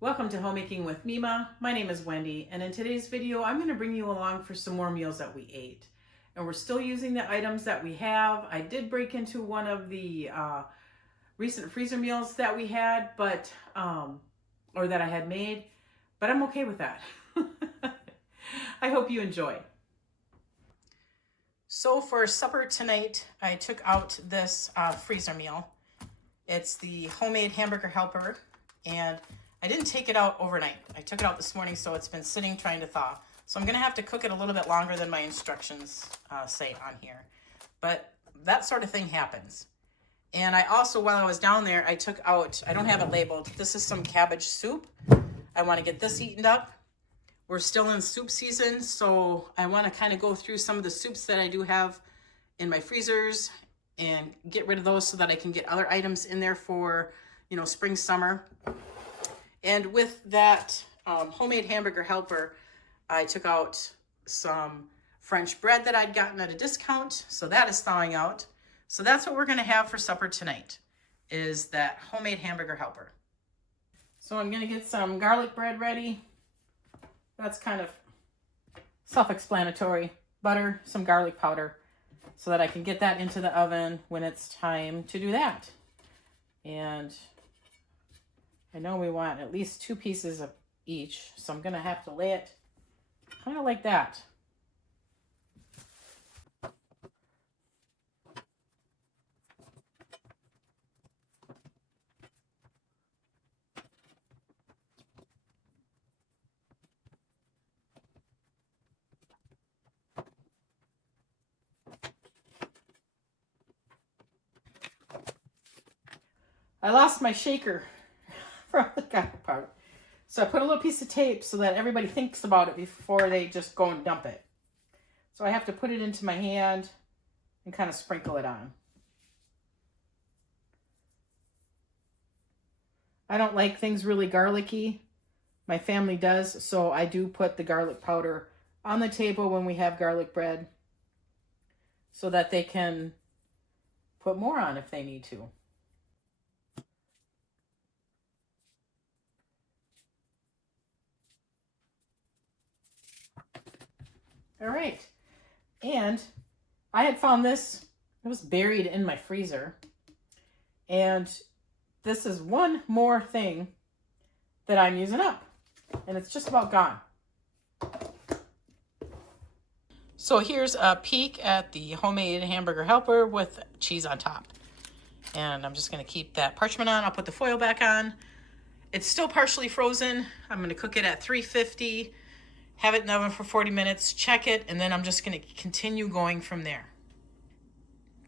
Welcome to Homemaking with Mima. My name is Wendy, and in today's video, I'm going to bring you along for some more meals that we ate. And we're still using the items that we have. I did break into one of the recent freezer meals that we had, or that I had made, but I'm okay with that. I hope you enjoy. So for supper tonight, I took out this freezer meal. It's the homemade hamburger helper, and I didn't take it out overnight. I took it out this morning, so it's been sitting trying to thaw. So I'm gonna have to cook it a little bit longer than my instructions say on here. But that sort of thing happens. And I also, while I was down there, I took out, I don't have it labeled, this is some cabbage soup. I wanna get this eaten up. We're still in soup season, so I wanna kind of go through some of the soups that I do have in my freezers and get rid of those so that I can get other items in there for, spring, summer. And with that homemade hamburger helper, I took out some French bread that I'd gotten at a discount. So that is thawing out. So that's what we're going to have for supper tonight, is that homemade hamburger helper. So I'm going to get some garlic bread ready. That's kind of self-explanatory. Butter, some garlic powder, so that I can get that into the oven when it's time to do that. And I know we want at least 2 pieces of each, so I'm going to have to lay it kind of like that. I lost my shaker from the garlic powder. So I put a little piece of tape so that everybody thinks about it before they just go and dump it. So I have to put it into my hand and kind of sprinkle it on. I don't like things really garlicky. My family does, so I do put the garlic powder on the table when we have garlic bread so that they can put more on if they need to. All right, and I had found this, it was buried in my freezer, and this is one more thing that I'm using up, and it's just about gone. So here's a peek at the homemade hamburger helper with cheese on top. And I'm just gonna keep that parchment on. I'll put the foil back on. It's still partially frozen. I'm gonna cook it at 350. Have it in the oven for 40 minutes, check it, and then I'm just gonna continue going from there.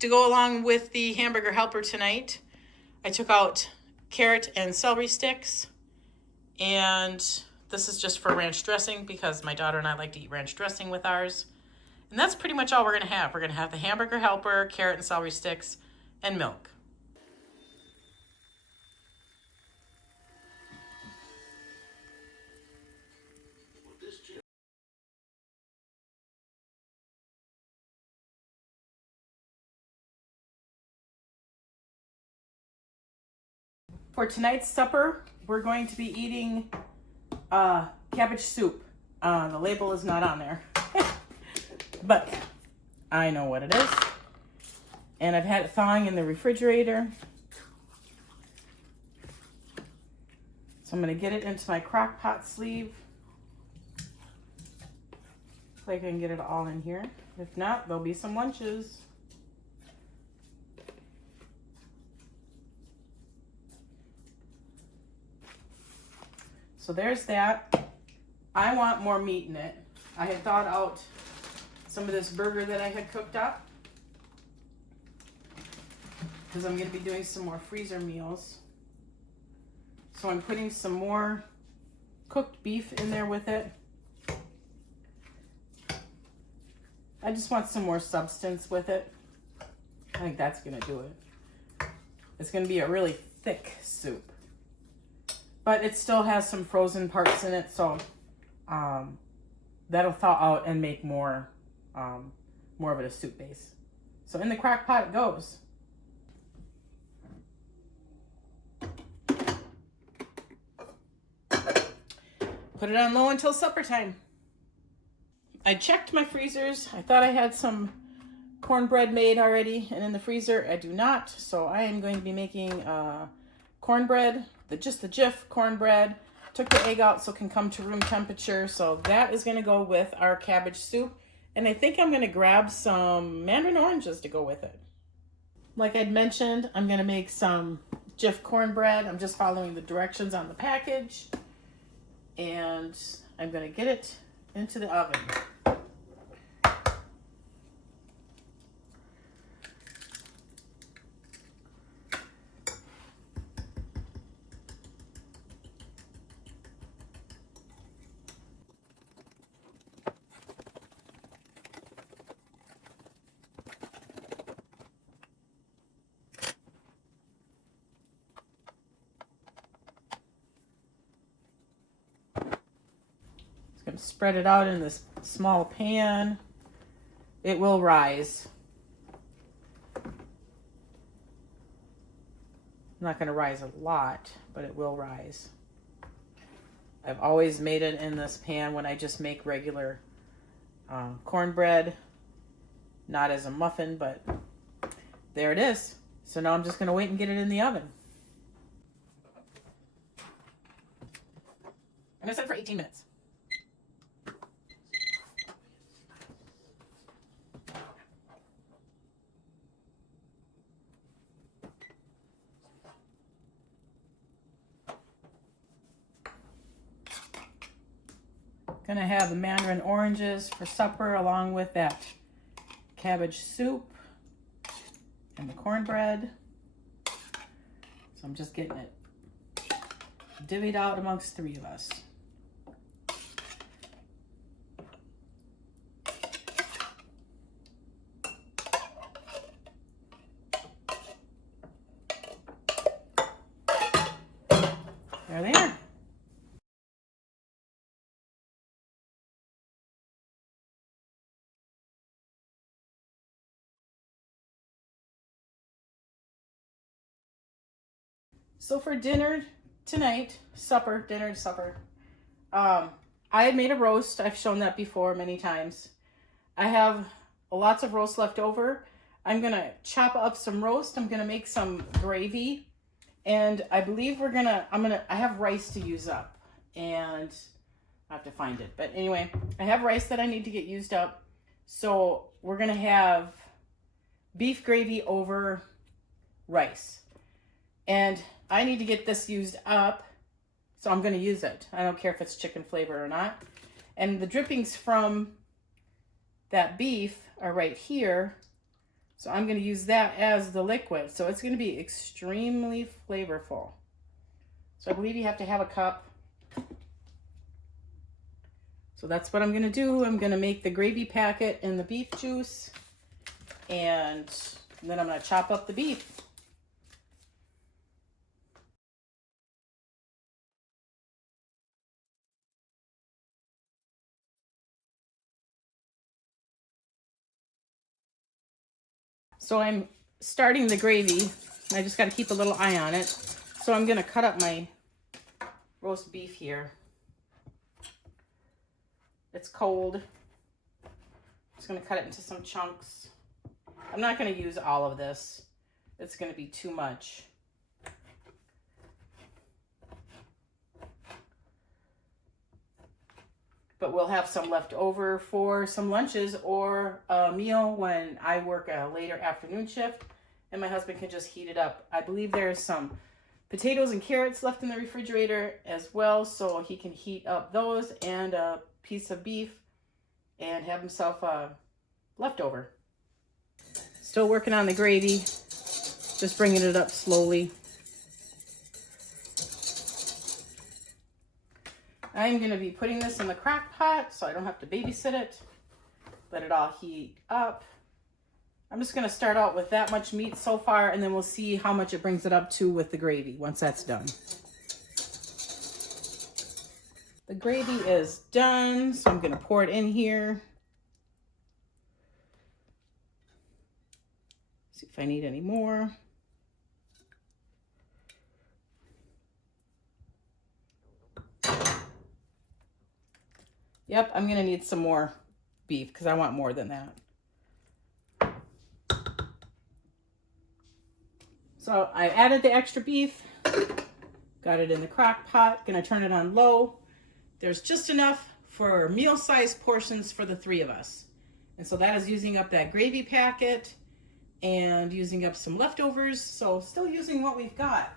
To go along with the hamburger helper tonight, I took out carrot and celery sticks, and this is just for ranch dressing because my daughter and I like to eat ranch dressing with ours. And that's pretty much all we're gonna have. We're gonna have the hamburger helper, carrot and celery sticks, and milk. For tonight's supper, we're going to be eating cabbage soup. The label is not on there, but I know what it is. And I've had it thawing in the refrigerator. So I'm gonna get it into my crock pot sleeve. So I can get it all in here. If not, there'll be some lunches. So there's that. I want more meat in it. I had thawed out some of this burger that I had cooked up because I'm going to be doing some more freezer meals. So I'm putting some more cooked beef in there with it. I just want some more substance with it. I think that's going to do it. It's going to be a really thick soup. But it still has some frozen parts in it, so that'll thaw out and make more of it a soup base. So in the crock pot it goes. put it on low until supper time. I checked my freezers. I thought I had some cornbread made already, and in the freezer I do not. So I am going to be making cornbread, just the Jif cornbread. Took the egg out so it can come to room temperature. So that is going to go with our cabbage soup. And I think I'm going to grab some mandarin oranges to go with it. Like I'd mentioned, I'm going to make some Jif cornbread. I'm just following the directions on the package. And I'm going to get it into the oven. Going to spread it out in this small pan. It will rise. I'm not going to rise a lot, but it will rise. I've always made it in this pan when I just make regular cornbread, not as a muffin, but there it is. So now I'm just going to wait and get it in the oven. I'm going to set it for 18 minutes. Gonna have the mandarin oranges for supper along with that cabbage soup and the cornbread. So I'm just getting it divvied out amongst 3 of us. There they are. So for dinner tonight, dinner to supper, I had made a roast. I've shown that before many times. I have lots of roast left over. I'm going to chop up some roast. I'm going to make some gravy. And I believe I have rice to use up. And I have to find it. But anyway, I have rice that I need to get used up. So we're going to have beef gravy over rice. And I need to get this used up, so I'm going to use it. I don't care if it's chicken flavor or not. And the drippings from that beef are right here, so I'm going to use that as the liquid. So it's going to be extremely flavorful. So I believe you have to have a cup. So that's what I'm going to do. I'm going to make the gravy packet in the beef juice, and then I'm going to chop up the beef. So I'm starting the gravy. I just got to keep a little eye on it. So I'm going to cut up my roast beef here. It's cold. Just going to cut it into some chunks. I'm not going to use all of this. It's going to be too much. But we'll have some left over for some lunches or a meal when I work a later afternoon shift and my husband can just heat it up. I believe there's some potatoes and carrots left in the refrigerator as well, so he can heat up those and a piece of beef and have himself a leftover. Still working on the gravy, just bringing it up slowly. I'm going to be putting this in the crock pot so I don't have to babysit it. Let it all heat up. I'm just going to start out with that much meat so far, and then we'll see how much it brings it up to with the gravy once that's done. The gravy is done, so I'm going to pour it in here. See if I need any more. Yep, I'm gonna need some more beef because I want more than that. So I added the extra beef, got it in the crock pot, gonna turn it on low. There's just enough for meal-sized portions for the 3 of us. And so that is using up that gravy packet and using up some leftovers. So still using what we've got.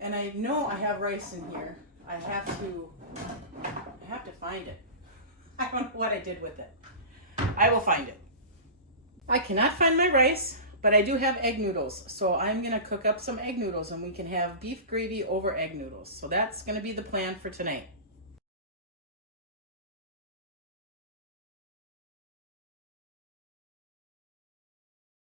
And I know I have rice in here. I have to find it. I don't know what I did with it. I will find it. I cannot find my rice, but I do have egg noodles. So I'm gonna cook up some egg noodles and we can have beef gravy over egg noodles. So that's gonna be the plan for tonight.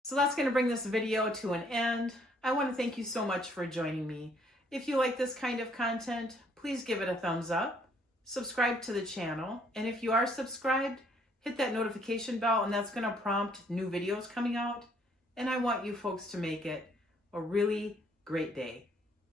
So that's going to bring this video to an end. I want to thank you so much for joining me. If you like this kind of content, please give it a thumbs up, subscribe to the channel, and if you are subscribed, hit that notification bell and that's going to prompt new videos coming out. And I want you folks to make it a really great day.